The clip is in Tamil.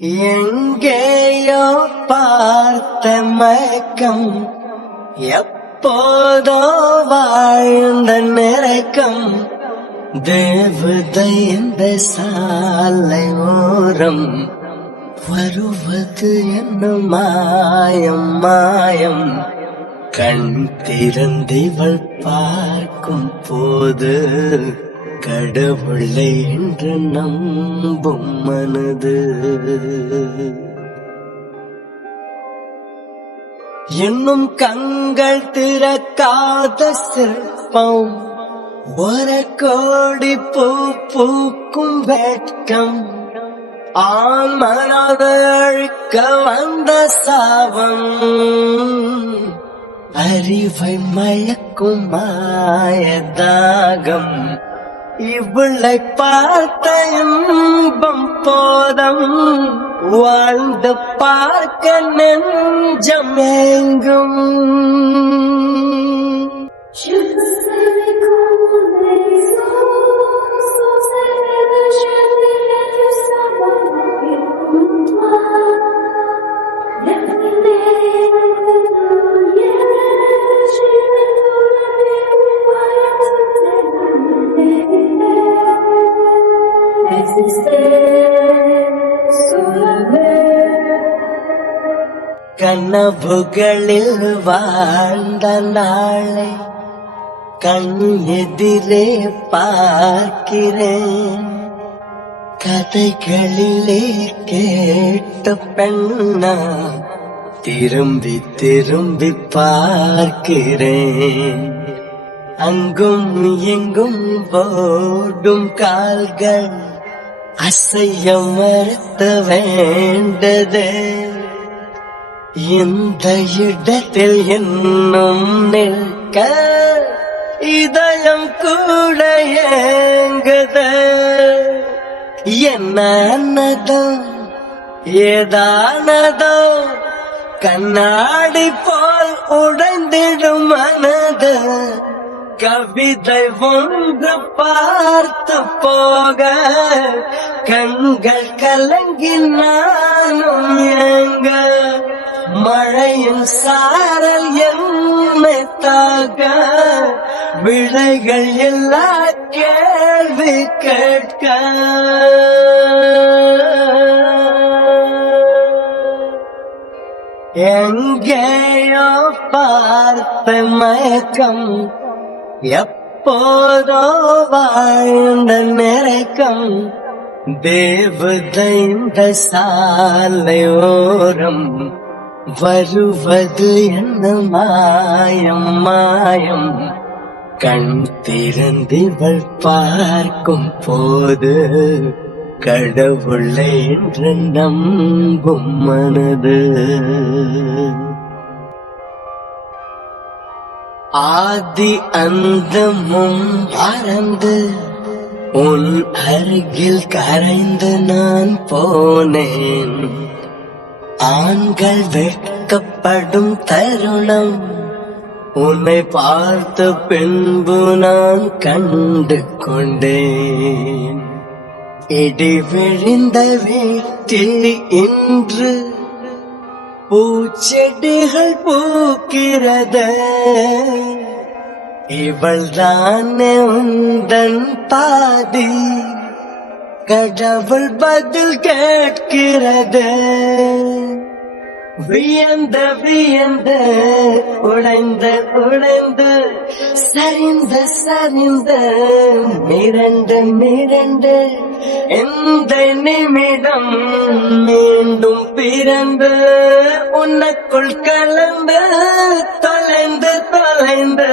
எங்கேயோ பார்த்த மயக்கம், எப்போதோ வாழ்ந்த நெருக்கம், தேவதை இந்த சாலை ஓரம் வருவது என்ன மாயம் மாயம். கண் திறந்திவள் பார்க்கும் போது கடவுளை என்று நம்பும் மனது. என்னும் கண்கள் திறக்காத சிற்பம், ஒரு கோடி பூ பூக்கும் வேட்கம், ஆண் மனதை அழிக்க வந்த சாபம், அறிவை மயக்கும் மாயதாகம். இவளை பார்த்த இன்பம் போதம், வாழ்ந்து பார்க்க நெஞ்சம் எங்கும். கனவுகளில் வாழ்ந்த நாளை கண் எதிரே பார்க்கிறேன், கதைகளிலே கேட்ட பெண்ணா திரும்பி திரும்பி பார்க்கிறேன். அங்கும் எங்கும் ஓடும் கால்கள் அசைய மறுத்த வேண்டது. இந்த இடத்தில் என்னும் நிற்க இதயம் கூட ஏங்குது. என்னதோ ஏதானதோ கண்ணாடி போல் உடைந்திடும் மனது. கவிதை ஒன்று பார்த்து போக கண்கள் கலங்கி நானும் ஏங்க. மழையின் சாரல் என்னை தாக விடைகள் எல்லா கேள்வி கேட்க. எங்கேயோ பார்த்த மயக்கம், எப்போதோ வாழ்ந்த நெருக்கம், தேவதை இந்த சாலை ஓரம் வருவது என்ன மாயம் மாயம். கண் திறந்திவள் பார்க்கும் போது கடவுளை என்று நம்பும் மனது. ஆதி அந்தமும் மறந்து உன் அருகில் கரைந்து நான் போனேன். ஆண்கள் வெட்கப்படும் தருணம் உன்னை பார்த்த பின்பு நான் கண்டு கொண்டேன். இடி விழுந்த வீட்டில் இன்று பூச்செடிகள் பூக்கிறது. இவள் தானே உந்தன் பாதி, கடவுள் பதில் கேட்கிறது. வியந்த வியந்த உடைந்த உடைந்து சரிந்த சரிந்த மிரண்டு மிரண்டு எந்த நிமிடம் மீண்டும் பிறந்து உனக்குள் கலந்து தொலைந்து தொலைந்து